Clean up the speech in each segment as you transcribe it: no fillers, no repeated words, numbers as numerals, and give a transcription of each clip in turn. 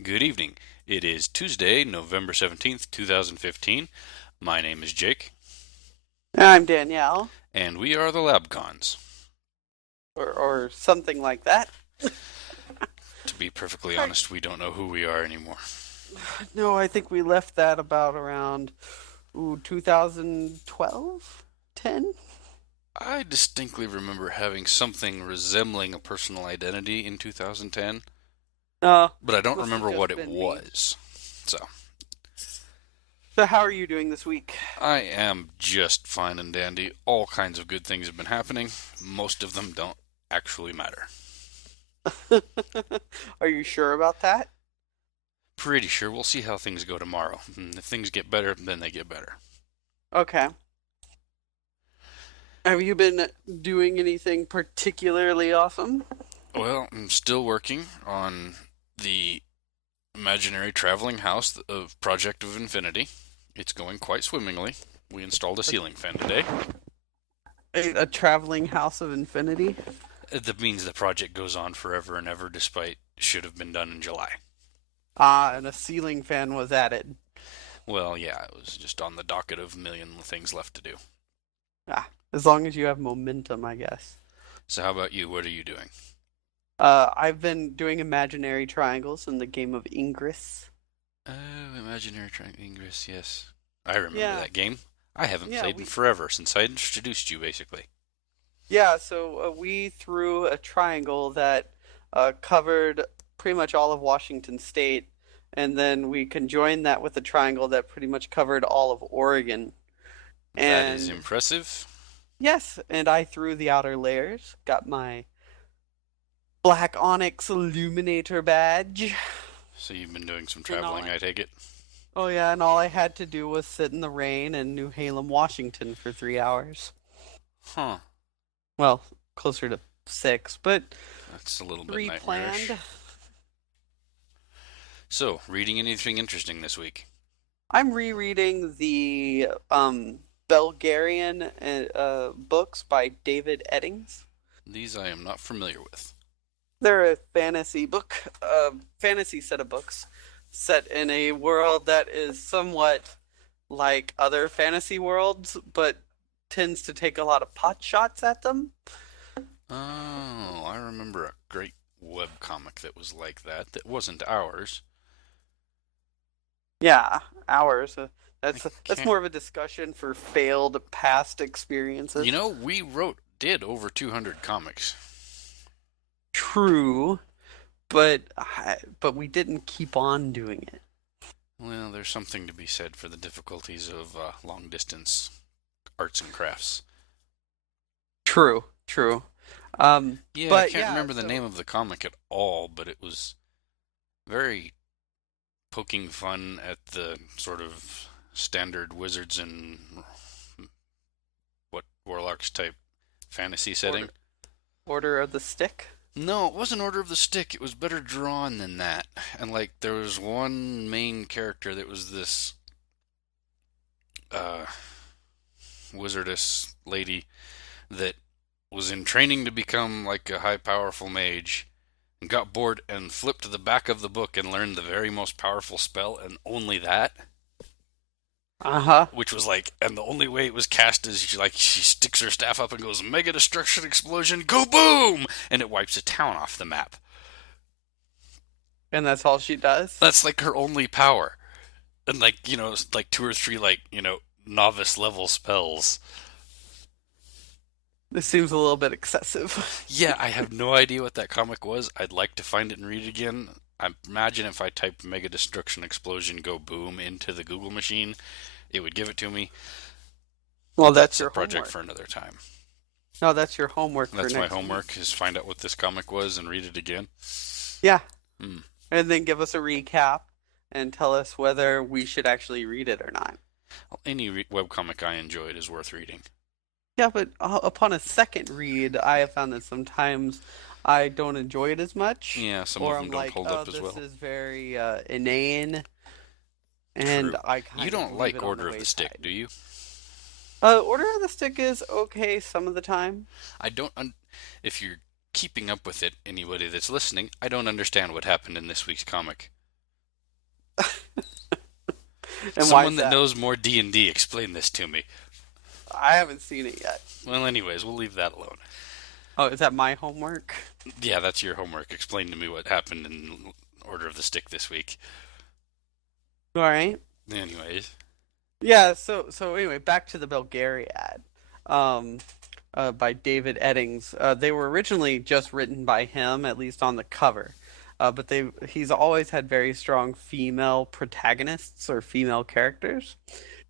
Good evening. It is Tuesday, November 17th, 2015. My name is Jake, I'm Danielle, and we are the Labcons. or something like that. To be perfectly I, honest, we don't know who we are anymore. no, I think we left that about around 2012, 10. I distinctly remember having something resembling a personal identity in 2010, but I don't Must have remember what just it been me. was. So, So, how are you doing this week? I am just fine and dandy. All kinds of good things have been happening. Most of them don't actually matter. Are you sure about that? Pretty sure we'll see how things go tomorrow. If things get better, then they get better. Okay. Have you been doing anything particularly awesome? Well, I'm still working on the imaginary traveling house of Project of Infinity. It's going quite swimmingly. We installed a ceiling fan today. A traveling house of infinity? That means the project goes on forever and ever, despite should have been done in July. Ah, and a ceiling fan was added. Well, yeah, it was just on the docket of a million things left to do. Ah, as long as you have momentum, I guess. So, how about you? What are you doing? I've been doing imaginary triangles in the game of Ingress. Oh, Imaginary Triangle Ingress, yes. I remember Yeah, that game. I haven't yeah, played in we forever since I introduced you, basically. yeah. So we threw a triangle that covered pretty much all of Washington State, and then we conjoined that with a triangle that pretty much covered all of Oregon. That is And impressive. yes, and I threw the outer layers, got my black onyx illuminator badge, So, you've been doing some and all traveling, I take it? oh yeah, and all I had to do was sit in the rain in New Halem, Washington for 3 hours. Huh. Well, closer to 6, but That's a little bit three nightmarish. planned. So, reading anything interesting this week? I'm rereading the Bulgarian books by David Eddings. These I am not familiar with. They're a fantasy book, fantasy set of books set in a world that is somewhat like other fantasy worlds, but tends to take a lot of pot shots at them. Oh, I remember a great web comic that was like that. That wasn't ours. Yeah, hours. I That's can't. more of a discussion for failed past experiences. We did over 200 comics. True, but we didn't keep on doing it. Well, there's something to be said for the difficulties of long distance arts and crafts. True, true. Yeah, I But can't yeah, remember the so name of the comic at all, but it was very poking fun at the sort of standard wizards and what warlocks type fantasy setting. order Order of the Stick. No, it wasn't Order of the Stick. It was better drawn than that. And like there was one main character that was this uh wizardess lady that was in training to become like a high powerful mage and got bored and flipped to the back of the book and learned the very most powerful spell and only that, Uh-huh. which was like, and the only way it was cast is she sticks her staff up and goes mega destruction explosion, go boom, and it wipes a town off the map. And that's all she does. That's like her only power, and like like two or three like novice level spells. This seems a little bit excessive. Yeah, I have no idea what that comic was. I'd like to find it and read it again. I imagine if I typed mega destruction explosion go boom into the Google machine, it would give it to me. Well, But that's that's a your project homework. for another time. No, that's your homework for That's my next week. homework is find out what this comic was and read it again. Yeah, Hmm. and then give us a recap and tell us whether we should actually read it or not. Well, any webcomic I enjoyed is worth reading. Yeah, but upon a second read, I have found that sometimes I don't enjoy it as much, Yeah, some of or them I'm don't like, hold oh, up as this well. is very inane, and True. I You kind of don't leave like it on the Order of the Stick, wayside. do you? Order of the Stick is okay some of the time. I don't. If you're keeping up with it, anybody that's listening, I don't understand what happened in this week's comic. And why is Someone that that? knows more D&D, explain this to me. I haven't seen it yet. Well, anyways, we'll leave that alone. Oh, is that my homework? Yeah, that's your homework. Explain to me what happened in Order of the Stick this week. All right. Anyways, Yeah, so anyway, back to the Belgariad, um, by David Eddings. They were originally just written by him, at least on the cover. But he's always had very strong female protagonists or female characters.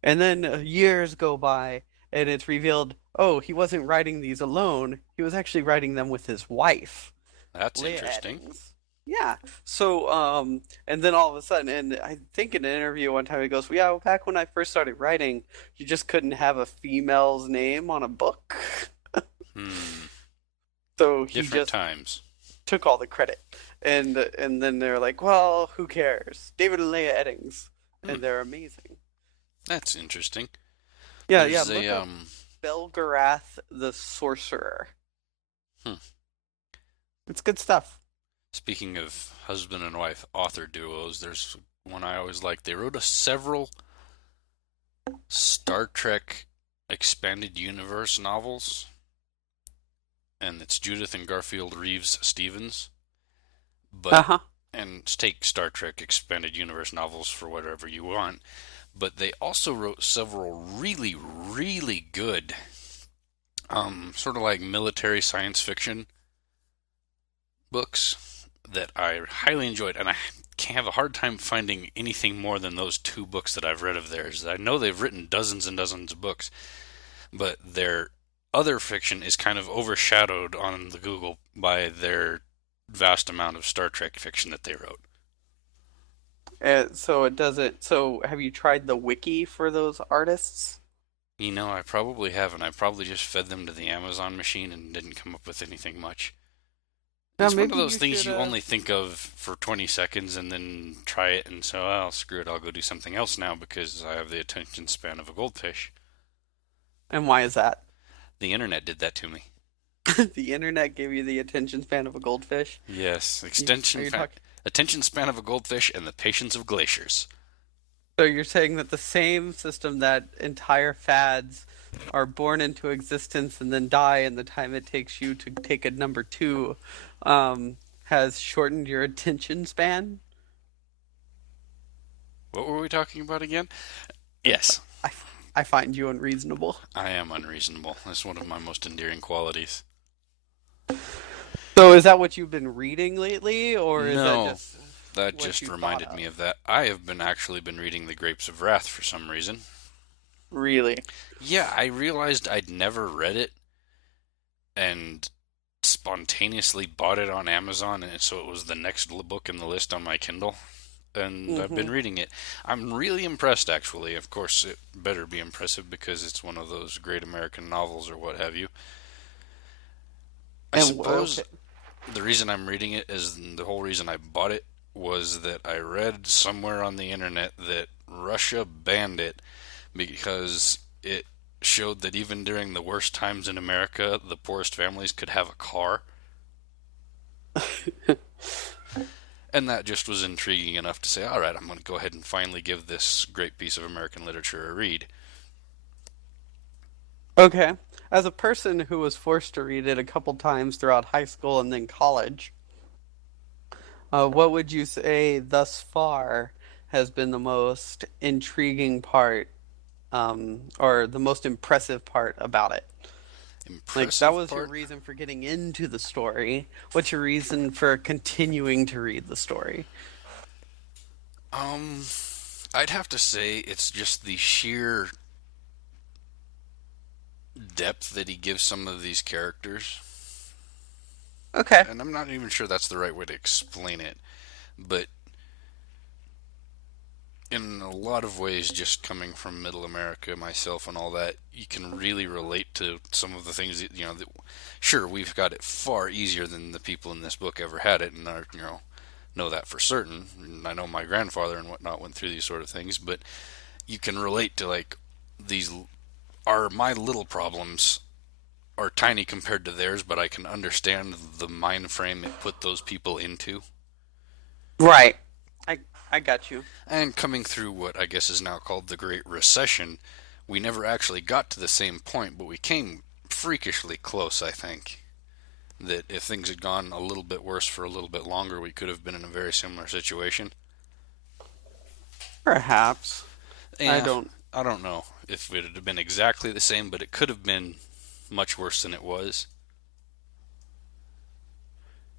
And then years go by, and it's revealed, oh, he wasn't writing these alone. He was actually writing them with his wife, that's Leah interesting. Eddings. Yeah. So, and then all of a sudden, and I think in an interview one time he goes, well, yeah, back when I first started writing, you just couldn't have a female's name on a book. Hmm. So he Different just times. took all the credit. And then they're like, well, who cares? David and Leah Eddings. Hmm. And they're amazing. That's interesting. Yeah, yeah, There's look a up Belgarath the Sorcerer. hmm. It's good stuff. Speaking of husband and wife author duos, there's one I always like. They wrote several Star Trek expanded universe novels, and it's Judith and Garfield Reeves Stevens. But Uh-huh. and take Star Trek expanded universe novels for whatever you want. But they also wrote several really, really good, sort of like military science fiction books that I highly enjoyed, and I can't have a hard time finding anything more than those two books that I've read of theirs. I know they've written dozens and dozens of books, but their other fiction is kind of overshadowed on the Google by their vast amount of Star Trek fiction that they wrote. So it doesn't. So have you tried the wiki for those artists? You know, I probably haven't. I probably just fed them to the Amazon machine and didn't come up with anything much. Now It's one of maybe those you things should. you only think of for 20 seconds and then try it and so, oh, screw it, I'll go do something else now because I have the attention span of a goldfish. And why is that? The internet did that to me. The internet gave you the attention span of a goldfish. Yes, Are you talking? attention span of a goldfish and the patience of glaciers. So you're saying that the same system that entire fads are born into existence and then die in the time it takes you to take a number two, has shortened your attention span? What were we talking about again? Yes, I, I find you unreasonable. I am unreasonable. That's one of my most endearing qualities. So is that what you've been reading lately, or is that No, just that what just you thought reminded me of? of that. I have been actually been reading The Grapes of Wrath for some reason. Really? Yeah, I realized I'd never read it and spontaneously bought it on Amazon, and so it was the next book in the list on my Kindle. And I've been Mm-hmm. reading it. I'm really impressed, actually. Of course, it better be impressive because it's one of those great American novels or what have you. I And suppose okay, the reason I'm reading it is the whole reason I bought it was that I read somewhere on the internet that Russia banned it because it showed that even during the worst times in America, the poorest families could have a car. And that just was intriguing enough to say, all right, I'm going to go ahead and finally give this great piece of American literature a read. okay. As a person who was forced to read it a couple times throughout high school and then college, what would you say thus far has been the most intriguing part, or the most impressive part about it? Like, that Impressive was your part? reason for getting into the story. What's your reason for continuing to read the story? Um, I'd have to say it's just the sheer depth that he gives some of these characters. Okay. And I'm not even sure that's the right way to explain it, but in a lot of ways, just coming from middle America myself and all that, you can really relate to some of the things that, sure, we've got it far easier than the people in this book ever had it, and are, know that for certain. And I know my grandfather and whatnot went through these sort of things, but you can relate to, like, these are my little problems are tiny compared to theirs, but I can understand the mind frame it put those people into. Right. I I got you. And coming through what I guess is now called the Great Recession, we never actually got to the same point, but we came freakishly close, I think. That if things had gone a little bit worse for a little bit longer, we could have been in a very similar situation. Perhaps. I Yeah, don't. I don't know if it would have been exactly the same, but it could have been much worse than it was.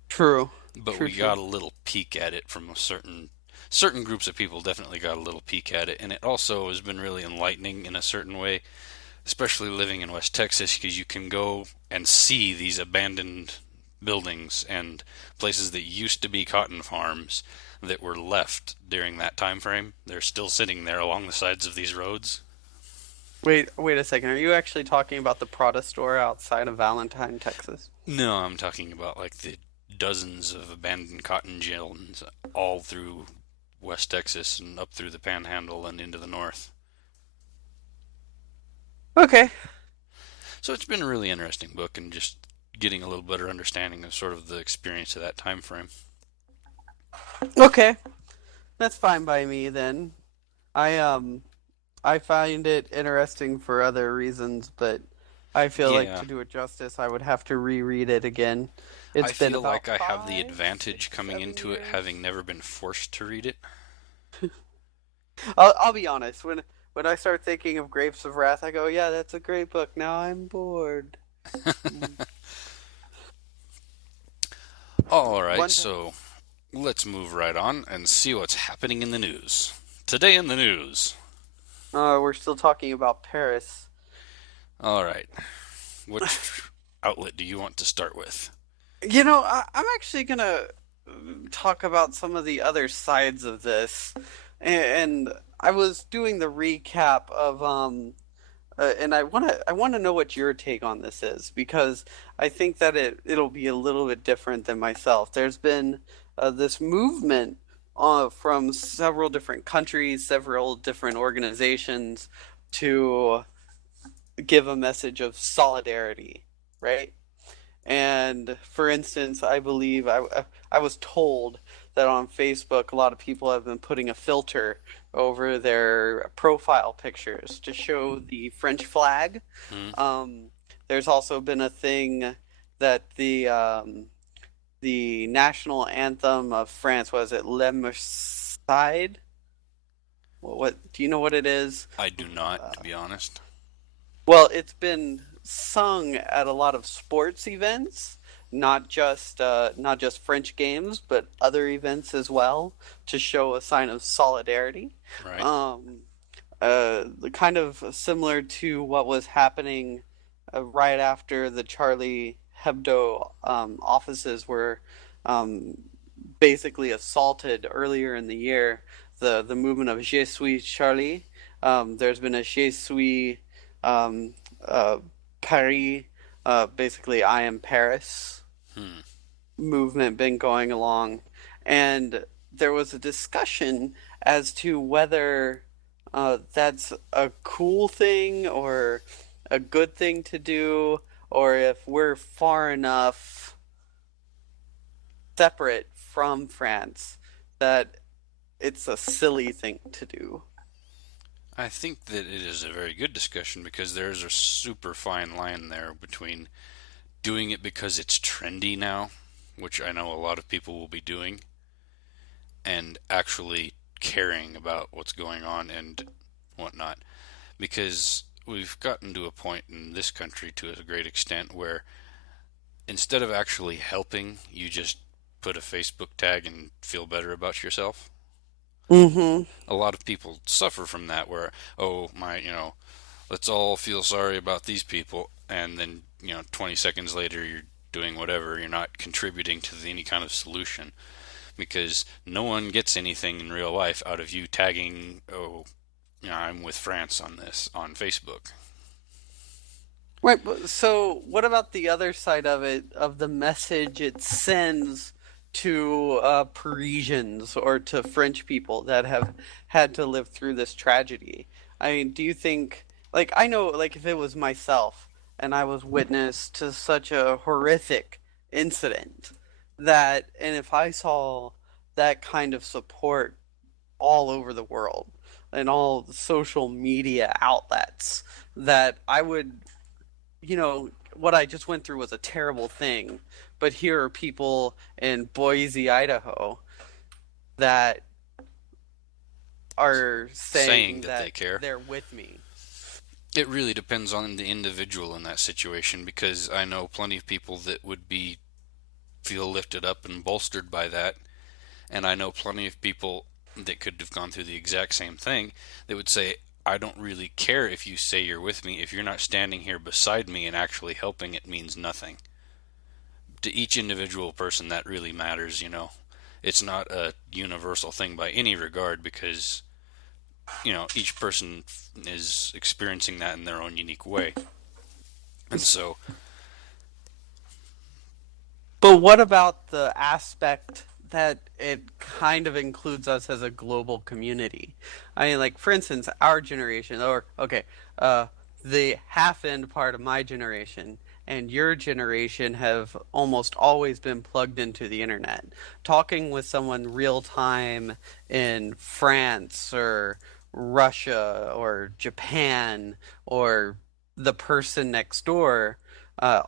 True. But True, we true. got a little peek at it from a certain groups of people definitely got a little peek at it, and it also has been really enlightening in a certain way, especially living in West Texas, because you can go and see these abandoned buildings and places that used to be cotton farms that were left during that time frame. They're still sitting there along the sides of these roads. Wait a second. Are you actually talking about the Prada store outside of Valentine, Texas? No, I'm talking about like the dozens of abandoned cotton gins all through West Texas and up through the Panhandle and into the north. Okay. So it's been a really interesting book and just getting a little better understanding of sort of the experience of that time frame. Okay. That's fine by me then. I I find it interesting for other reasons, but I feel like Yeah, to do it justice, I would have to reread it again. It's I been feel about like I have the 5, advantage 6, coming 7 into it having years. never been forced to read it. I'll be honest. When I start thinking of Grapes of Wrath, I go, "Yeah, that's a great book." Now I'm bored. Mm. All right, One time, so let's move right on and see what's happening in the news. Today in the news. we're still talking about Paris. All right, which outlet do you want to start with? I'm actually gonna talk about some of the other sides of this, and I was doing the recap of and I wanna know what your take on this is because I think that it'll be a little bit different than myself. There's been this movement from several different countries, several different organizations to give a message of solidarity, right? And for instance, I believe I was told that on Facebook, a lot of people have been putting a filter over their profile pictures to show the French flag. Hmm? Um, there's also been a thing that the national anthem of France was it Le Marseillaise? What do you know what it is? I do not, Uh, to be honest. Well, it's been sung at a lot of sports events, not just French games, but other events as well, to show a sign of solidarity. Right? Um, Kind of similar to what was happening right after the Charlie Hebdo offices were um, basically assaulted earlier in the year. The movement of Je suis Charlie. There's been a Je suis um, uh, Paris, basically I am Paris Hmm. movement been going along, and there was a discussion as to whether that's a cool thing or a good thing to do, or if we're far enough separate from France that it's a silly thing to do. I think that it is a very good discussion because there's a super fine line there between doing it because it's trendy now, which I know a lot of people will be doing, and actually caring about what's going on and whatnot. Because we've gotten to a point in this country to a great extent where instead of actually helping, you just put a Facebook tag and feel better about yourself. Mm-hmm. A lot of people suffer from that where, oh, let's all feel sorry about these people, and then, 20 seconds later you're doing whatever, you're not contributing to any kind of solution because no one gets anything in real life out of you tagging, oh, I'm with France on this on Facebook. Right, but so what about the other side of it, of the message it sends to Parisians or to French people that have had to live through this tragedy? I mean, do you think, like, I know, like, if it was myself and I was witness to such a horrific incident, and if I saw that kind of support all over the world and all the social media outlets that I would, what I just went through was a terrible thing, but here are people in Boise, Idaho that are saying saying that they that care. they're with me. It really depends on the individual in that situation because I know plenty of people that would be feel lifted up and bolstered by that, and I know plenty of people that could have gone through the exact same thing that would say, I don't really care if you say you're with me. If you're not standing here beside me and actually helping, it means nothing. To each individual person, that really matters, you know. It's not a universal thing by any regard because, you know, each person is experiencing that in their own unique way. And so, But what about the aspect that it kind of includes us as a global community? I mean, like for instance, our generation, or okay, uh, the half end part of my generation and your generation have almost always been plugged into the internet. Talking with someone real time in France or Russia or Japan or the person next door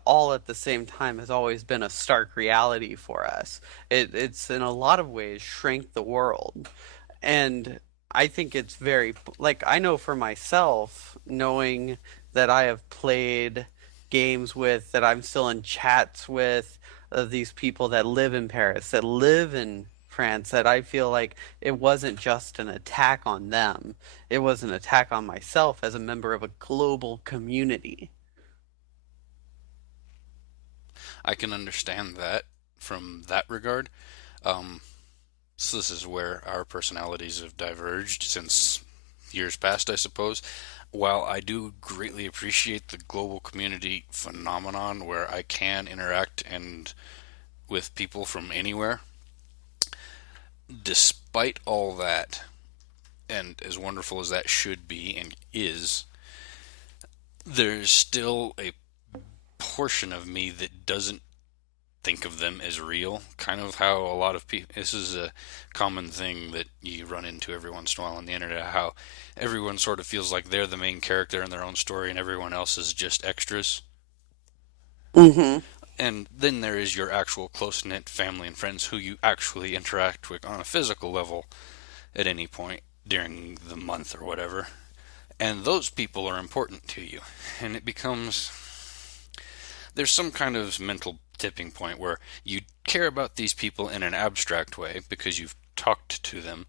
all at the same time has always been a stark reality for us. It's in a lot of ways shrank the world. And I think it's very, like, I know for myself, knowing that I have played games with, that I'm still in chats with these people that live in Paris, that live in France, that I feel like it wasn't just an attack on them, it was an attack on myself as a member of a global community. I can understand that from that regard. Um, so this is where our personalities have diverged since years past, I suppose. While I do greatly appreciate the global community phenomenon where I can interact and with people from anywhere, despite all that, and as wonderful as that should be and is, there's still a portion of me that doesn't think of them as real. Kind of how a lot of people, this is a common thing that you run into every once in a while on the internet, how everyone sort of feels like they're the main character in their own story and everyone else is just extras. Mm-hmm. And then there is your actual close knit family and friends who you actually interact with on a physical level at any point during the month or whatever. And those people are important to you. And it becomes, there's some kind of mental tipping point where you care about these people in an abstract way because you've talked to them,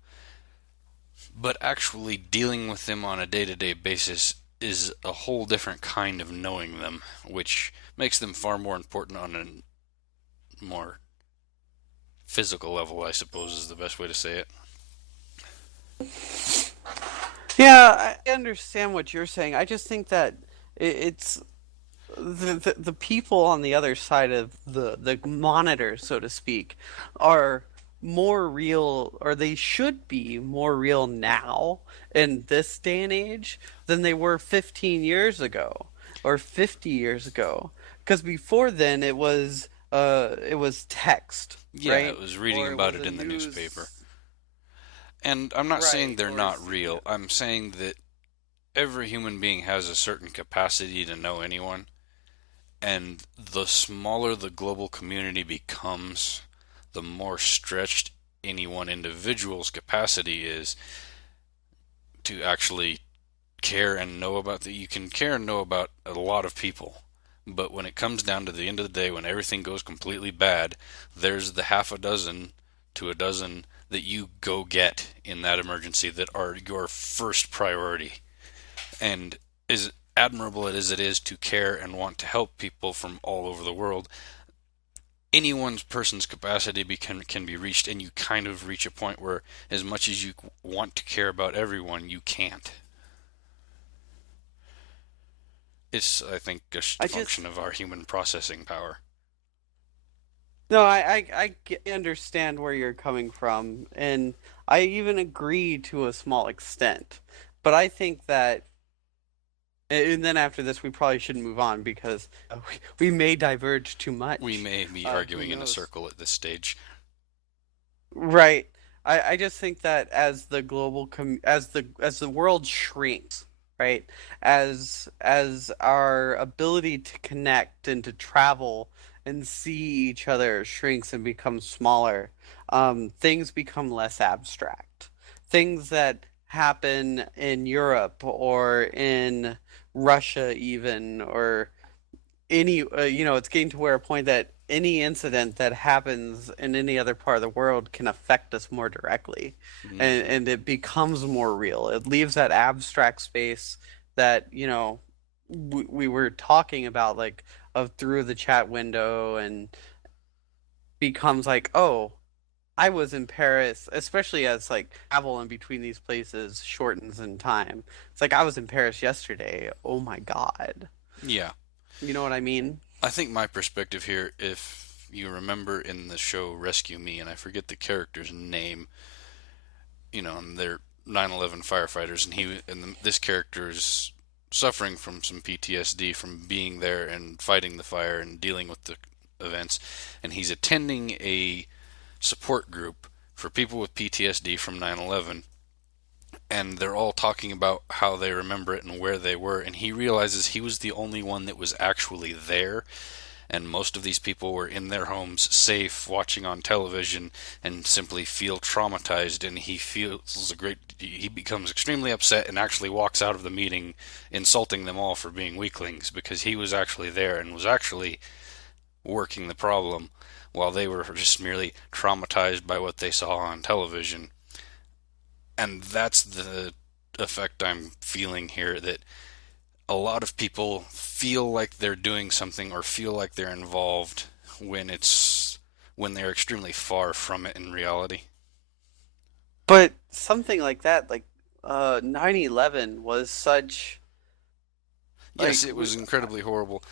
but actually dealing with them on a day to day basis is a whole different kind of knowing them, which makes them far more important on a more physical level, I suppose is the best way to say it. Yeah, I understand what you're saying. I just think that it's the people on the other side of the monitor, so to speak, are more real, or they should be more real now in this day and age than they were 15 years ago or 50 years ago. Because before then it was text, Yeah, it right? was reading Or it about was it a in the newspaper. news, And I'm not saying right? they're not real. I'm saying that every human being has a certain capacity to know anyone, and the smaller the global community becomes, the more stretched any one individual's capacity is to actually care and know about that. You can care and know about a lot of people, but when it comes down to the end of the day, when everything goes completely bad, there's the half a dozen to a dozen that you go get in that emergency that are your first priority. And as admirable as it is to care and want to help people from all over the world, any one person's capacity can be reached, and you kind of reach a point where, as much as you want to care about everyone, you can't. It's, I think, a I function just of our human processing power. No, understand where you're coming from, and I even agree to a small extent. But I think that, and then after this, we probably shouldn't move on because we may diverge too We much. may be Who arguing in a knows? circle at this stage. Right. I just think that as the as the world shrinks, right? As our ability to connect and to travel and see each other shrinks and becomes smaller, things become less abstract. Things that happen in Europe or in Russia even or any it's getting to where a point that any incident that happens in any other part of the world can affect us more directly, Hmm. and it becomes more real. It leaves that abstract space that we were talking about, like of through the chat window, and becomes like, oh, I was in Paris, especially as like travel in between these places shortens in time. It's like I was in Paris yesterday. Oh my God. Yeah. You know what I mean? I think my perspective here, if you remember in the show Rescue Me, and I forget the character's name, and they're 9/11 firefighters, and this character is suffering from some PTSD from being there and fighting the fire and dealing with the events, and he's attending a support group for people with PTSD from 9/11, and they're all talking about how they remember it and where they were, and he realizes he was the only one that was actually there, and most of these people were in their homes safe watching on television and simply feel traumatized, and he becomes extremely upset and actually walks out of the meeting insulting them all for being weaklings because he was actually there and was actually working the problem while they were just merely traumatized by what they saw on television. And that's the effect I'm feeling here, that a lot of people feel like they're doing something or feel like they're involved when they're extremely far from it in reality. But something like that, like 9/11 was such Yes, like it was incredibly horrible,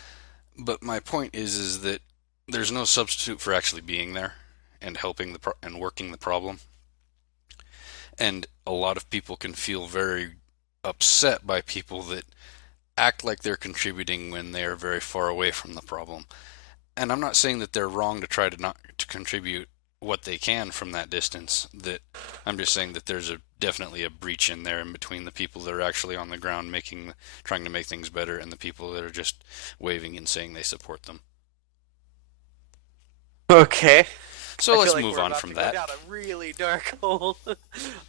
but my point is that there's no substitute for actually being there and helping and working the problem. And a lot of people can feel very upset by people that act like they're contributing when they are very far away from the problem. And I'm not saying that they're wrong to try to not to contribute what they can from that distance. That I'm just saying that there's definitely a breach in there in between the people that are actually on the ground trying to make things better and the people that are just waving and saying they support them. okay. So I feel let's like move we're on about from to go that. down a really dark hole.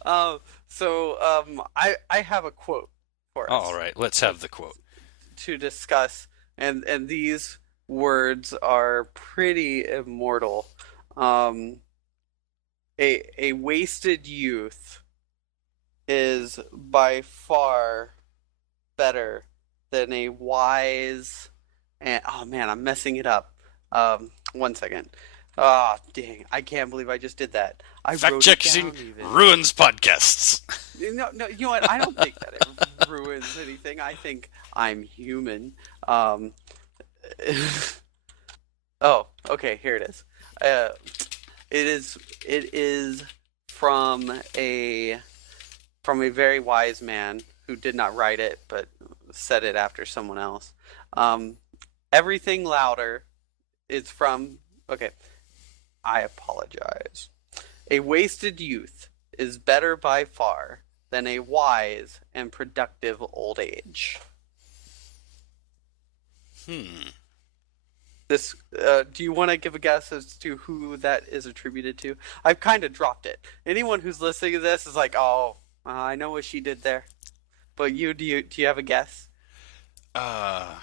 I have a quote for All us right, let's to have the quote. discuss, and these words are pretty immortal. Um, a wasted youth is by far better than a wise and oh man, I'm messing it up. 1 second. Ah, oh, dang! I can't believe I just did that. I Fact wrote it checking down even. ruins podcasts. No, no, you know what? I don't think that it ruins anything. I think I'm human. Oh, okay, here it is. Uh, it is from a very wise man who did not write it, but said it after someone else. Um, Everything louder is from. Okay, I apologize. A wasted youth is better by far than a wise and productive old age. Hmm. This, do you want to give a guess as to who that is attributed to? I've kind of dropped it. Anyone who's listening to this is like, oh, I know what she did there. But do you have a guess? Uh,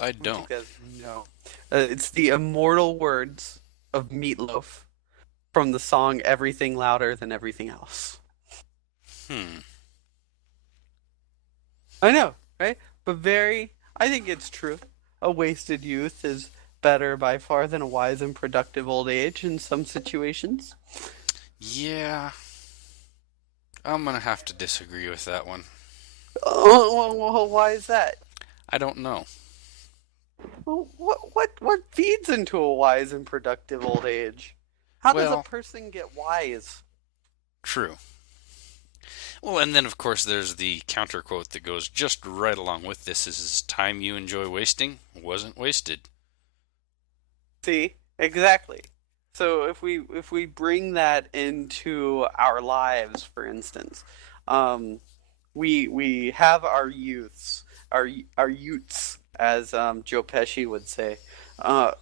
I Would you don't. guys know? It's the immortal words of Meatloaf from the song "Everything Louder Than Everything Else." Hmm. I know, right? But I think it's true. A wasted youth is better by far than a wise and productive old age in some situations. Yeah, I'm gonna have to disagree with that one. Oh, why is that? I don't know. Well, what feeds into a wise and productive old age? How does a Well, person get wise? true. Well, and then of course there's the counter quote that goes just right along with this: "Is time you enjoy wasting wasn't wasted." See, exactly. So if we bring that into our lives, for instance, um, we have our youths, our youths, as Joe Pesci would say. Uh,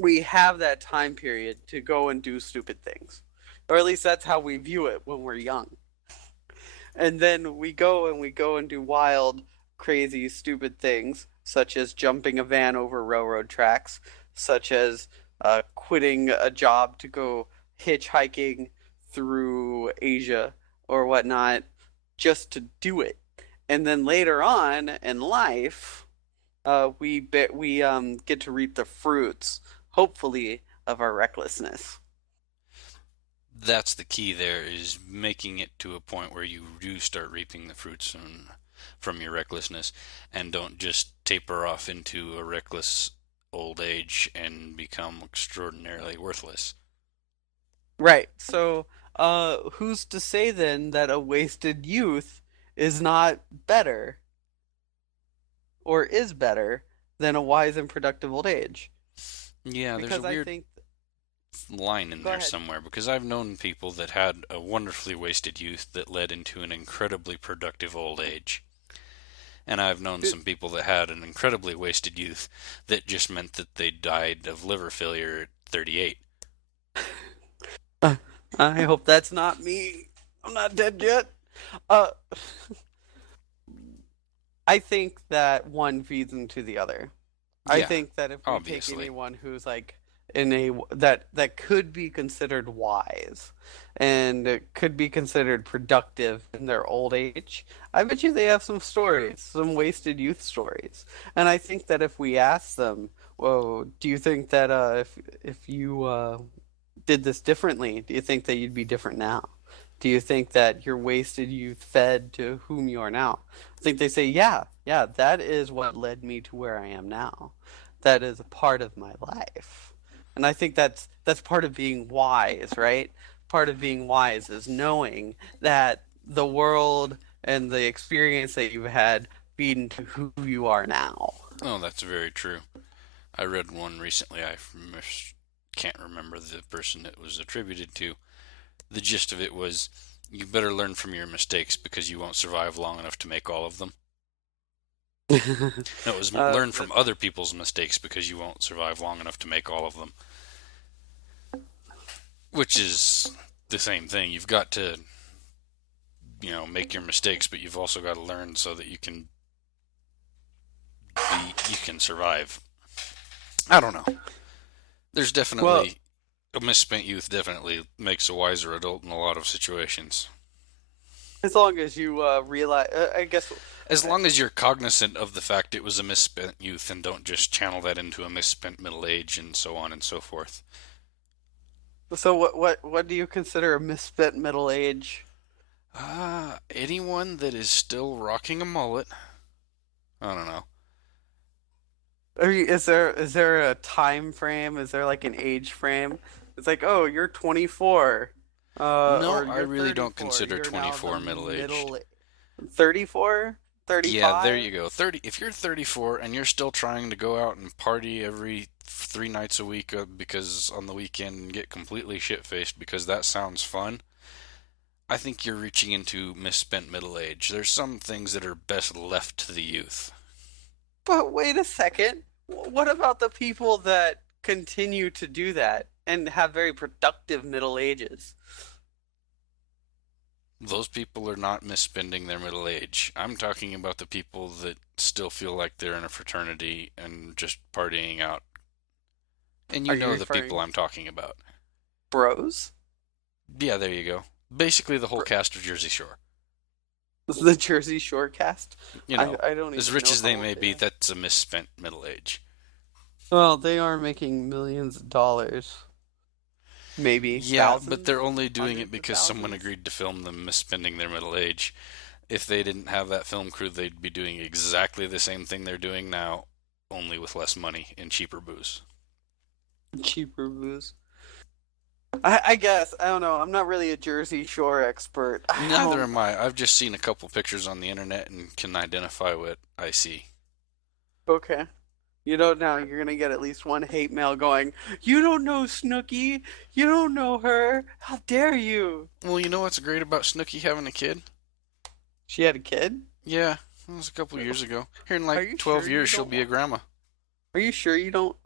we have that time period to go and do stupid things, or at least that's how we view it when we're young. And then we go and do wild, crazy, stupid things, such as jumping a van over railroad tracks, such as quitting a job to go hitchhiking through Asia or whatnot, just to do it. And then later on in life, we get to reap the fruits, hopefully, of our recklessness. That's the key there, is making it to a point where you do start reaping the fruits from your recklessness and don't just taper off into a reckless old age and become extraordinarily worthless. Right. So, who's to say then that a wasted youth is not better or is better than a wise and productive old age? Yeah, there's a Because I weird think, line in go there ahead. somewhere, because I've known people that had a wonderfully wasted youth that led into an incredibly productive old age. And I've known some people that had an incredibly wasted youth that just meant that they died of liver failure at 38. Uh, I hope that's not me. I'm not dead yet. Uh, I think that one feeds into the other. I Yeah, think that if we take obviously. anyone who's like in a that could be considered wise and could be considered productive in their old age, I bet you they have some stories, some wasted youth stories. And I think that if we ask them, "Whoa, do you think that if you did this differently, do you think that you'd be different now? Do you think that your wasted youth fed to whom you are now?" I think they say, yeah, yeah, that is what led me to where I am now. That is a part of my life. And I think that's part of being wise, right? Part of being wise is knowing that the world and the experience that you've had feed into who you are now. Oh, that's very true. I read one recently. Can't remember the person it was attributed to. The gist of it was, you better learn from your mistakes because you won't survive long enough to make all of them. No, it was learn from That, other people's mistakes because you won't survive long enough to make all of them. Which is the same thing. You've got to, make your mistakes, but you've also got to learn so that you can survive. I don't know. There's well, definitely a misspent youth definitely makes a wiser adult in a lot of situations. as long as you realize, I guess. As long as you're cognizant of the fact it was a misspent youth and don't just channel that into a misspent middle age and so on and so forth. So what do you consider a misfit middle age? Anyone that is still rocking a mullet, I don't know. Is there a time frame? Is there like an age frame? It's like, oh, you're 24, No, or I you're really don't 34. consider You're now the 24 middle aged. middle 34, Yeah, there you 35. go. 30. If you're 34 and you're still trying to go out and party every 3 nights a week because on the weekend and get completely shit faced because that sounds fun, I think you're reaching into misspent middle age. There's some things that are best left to the youth. But wait a second. What about the people that continue to do that and have very productive middle ages? Those people are not misspending their middle age. I'm talking about the people that still feel like they're in a fraternity and just partying out. And Are you you know the people referring I'm talking about. bros? Yeah, there you go. Basically, the whole Bro, cast of Jersey Shore. the Jersey Shore cast? You I know, I don't as even rich know as how they old may they be, are. that's a misspent middle age. Well, they are making millions of dollars, maybe Yeah, but they're thousands, only doing it hundreds of because someone thousands. agreed to film them misspending their middle age. If they didn't have that film crew, they'd be doing exactly the same thing they're doing now, only with less money and cheaper booze. Cheaper booze. I guess I don't know. I'm not really a Jersey Shore expert. I Neither don't. am I. I've just seen a couple pictures on the internet and can identify what I see. Okay. You know, now you're gonna get at least one hate mail going, "You don't know Snooky. You don't know her. How dare you?" Well, you know what's great about Snooki having a kid? She had a kid? Yeah, that was a couple years ago. Here in Are like you 12 sure you years, she'll don't be a want? grandma. Are you sure you don't?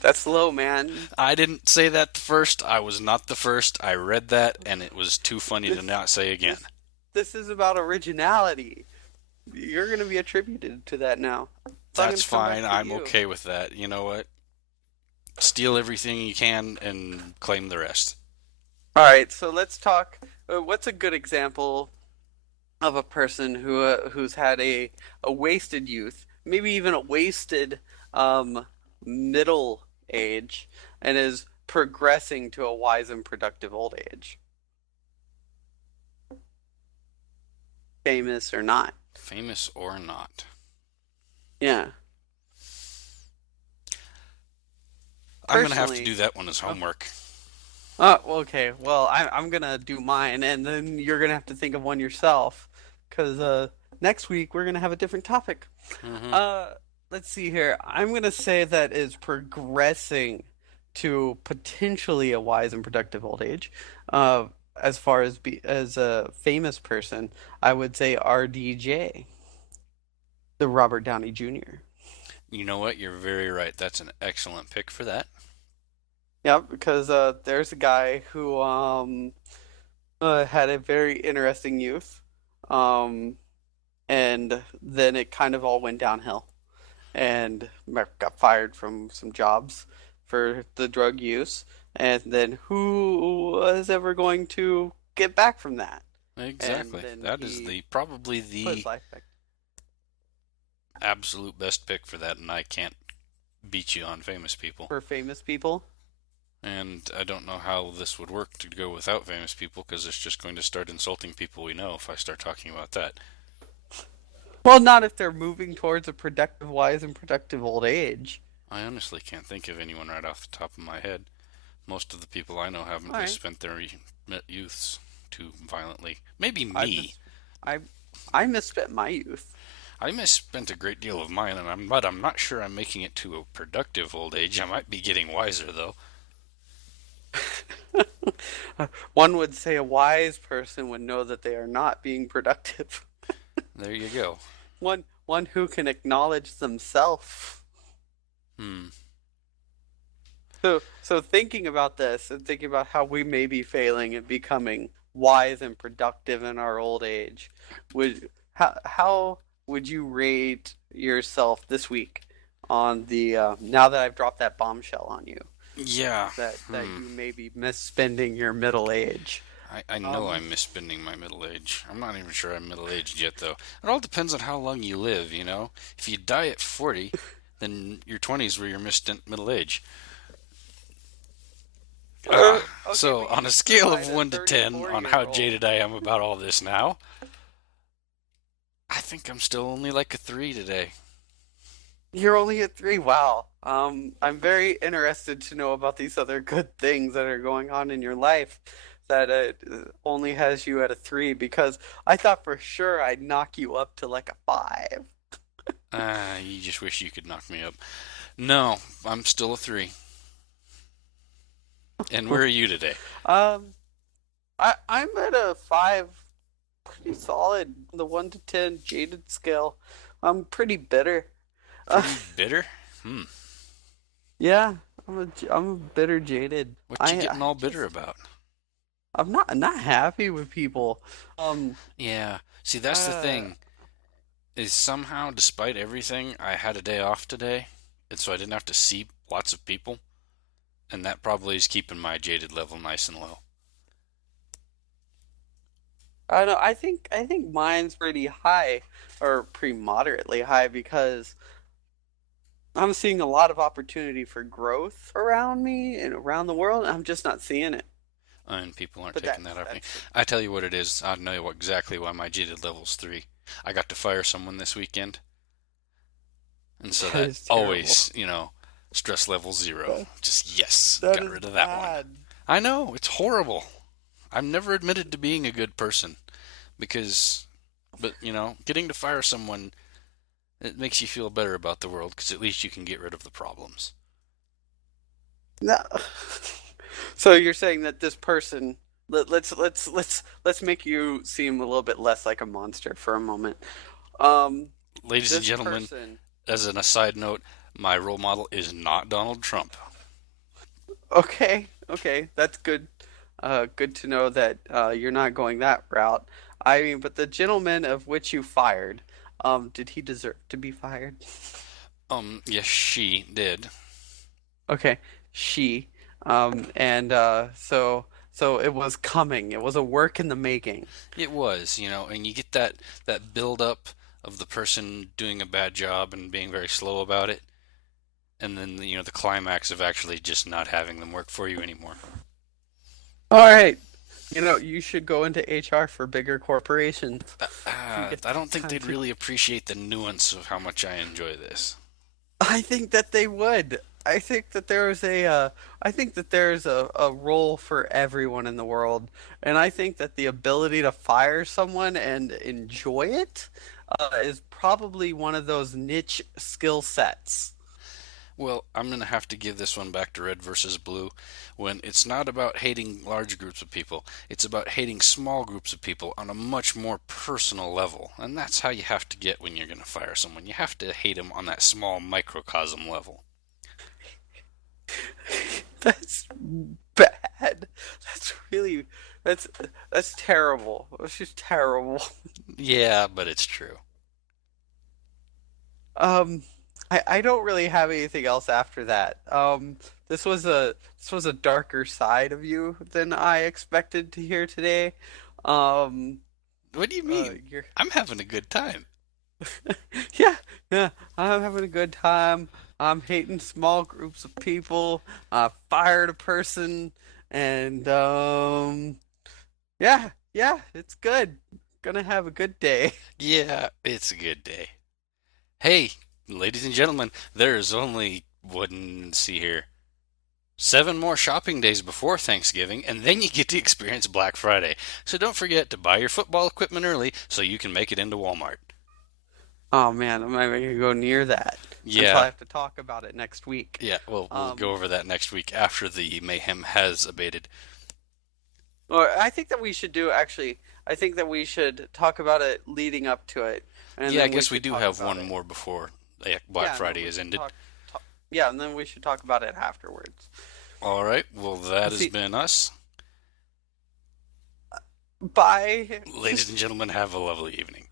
That's low, man. I didn't say that the first. I was not the first. I read that, and it was too funny to This not say again. this this is about originality. You're gonna be attributed to that now. It's not That's gonna come fine. back to I'm you. okay with that. You know what? Steal everything you can and claim the rest. All right, so let's talk. What's a good example of a person who's had a wasted youth, maybe even a wasted um, middle age, and is progressing to a wise and productive old age, famous or not? Famous or not. Yeah, I'm going to have to personally. do that one as Oh, homework. okay. Well, I'm gonna do mine, and then you're gonna have to think of one yourself, because next week we're gonna have a different topic. Hmm. Uh, let's see here. I'm gonna say that is progressing to potentially a wise and productive old age. As far as as a famous person, I would say RDJ, the Robert Downey Jr. You know what? You're very right. That's an excellent pick for that. Yeah, because there's a guy who had a very interesting youth, um, and then it kind of all went downhill. And got fired from some jobs for the drug use. And then who was ever going to get back from that? And Exactly. then That is he the probably put his the life back. absolute best pick for that, and I can't beat you on famous people. For famous people. And I don't know how this would work to go without famous people because it's just going to start insulting people we know if I start talking about that. Well, not if they're moving towards a productive, wise, and productive old age. I honestly can't think of anyone right off the top of my head. Most of the people I know All haven't right, misspent their youths too violently. Maybe I me. miss I I misspent my youth. I misspent a great deal of mine, but I'm not sure I'm making it to a productive old age. I might be getting wiser though. One would say a wise person would know that they are not being productive. There you go. One who can acknowledge themselves. Hmm. So thinking about this and thinking about how we may be failing at becoming wise and productive in our old age, would how would you rate yourself this week on the now that I've dropped that bombshell on you Yeah. that Hmm. you may be misspending your middle age? I know Um, I'm misspending my middle age. I'm not even sure I'm middle aged yet, though. It all depends on how long you live, you know? If you die at 40, then your 20s were your misspent middle age. okay, So, but you on a just scale of supplied a 1 to 10 34 on year how old. jaded I am about all this now, I think I'm still only like a 3 today. You're only at three. Wow. I'm very interested to know about these other good things that are going on in your life that only has you at a three because I thought for sure I'd knock you up to like a five. You just wish you could knock me up. No, I'm still a 3. And where are you today? Um, I'm at a five, pretty solid. The 1 to 10 jaded scale. I'm pretty bitter. Uh, Pretty bitter? Hmm. yeah, I'm a bitter jaded. What you I getting I all bitter just about? I'm not happy with people. Um, Yeah. See, that's the uh, thing. Is somehow, despite everything, I had a day off today, and so I didn't have to see lots of people, and that probably is keeping my jaded level nice and low. I don't know. I think mine's pretty high or pretty moderately high because I'm seeing a lot of opportunity for growth around me and around the world. And I'm just not seeing it. And people aren't But taking that that's off me. that's I tell you what it is. I know exactly why my jaded level's 3. I got to fire someone this weekend, and so that that is terrible. always, stress level 0. That, Just yes, that got is rid of that one. bad. I know, it's horrible. I've never admitted to being a good person because, but getting to fire someone It makes you feel better about the world because at least you can get rid of the problems. No. So you're saying that this person let's make you seem a little bit less like a monster for a moment. Um, Ladies and this gentlemen, person. as an aside note, my role model is not Donald Trump. Okay, okay, that's good. Good to know that you're not going that route. I mean, but the gentleman of which you fired, did he deserve to be fired? Yes, she did. Okay, she. And so it was coming. It was a work in the making. It was, and you get that build up of the person doing a bad job and being very slow about it, and then the climax of actually just not having them work for you anymore. All right. You should go into HR for bigger corporations. If you get I don't think time they'd to. really appreciate the nuance of how much I enjoy this. I think that they would. I think that I think that there's a role for everyone in the world, and I think that the ability to fire someone and enjoy it is probably one of those niche skill sets. Well, I'm going to have to give this one back to red versus blue when it's not about hating large groups of people. It's about hating small groups of people on a much more personal level. And that's how you have to get when you're going to fire someone. You have to hate them on that small microcosm level. That's bad. That's really that's that's terrible. It's just terrible. Yeah, but it's true. Um, I don't really have anything else after that. This was a darker side of you than I expected to hear today. Um, What do you mean? you're I'm having a good time. yeah, yeah. I'm having a good time. I'm hating small groups of people. I fired a person, and yeah, yeah, it's good. Gonna have a good day. Yeah, it's a good day. Hey, ladies and gentlemen, there's only, wouldn't see here, 7 more shopping days before Thanksgiving, and then you get to experience Black Friday. So don't forget to buy your football equipment early so you can make it into Walmart. Oh man, I'm not even gonna go near that until I Yeah, have to talk about it next week. yeah, we'll go Um, over that next week after the mayhem has abated. or I think that we should do actually. I think that we should talk about it leading up to it, and Yeah, I then we guess we should do talk have about one it. more before Black Yeah, and then Friday we is should ended. talk. Yeah, and then we should talk about it afterwards. All right, well, that has See, been us. bye. Ladies and gentlemen, have a lovely evening.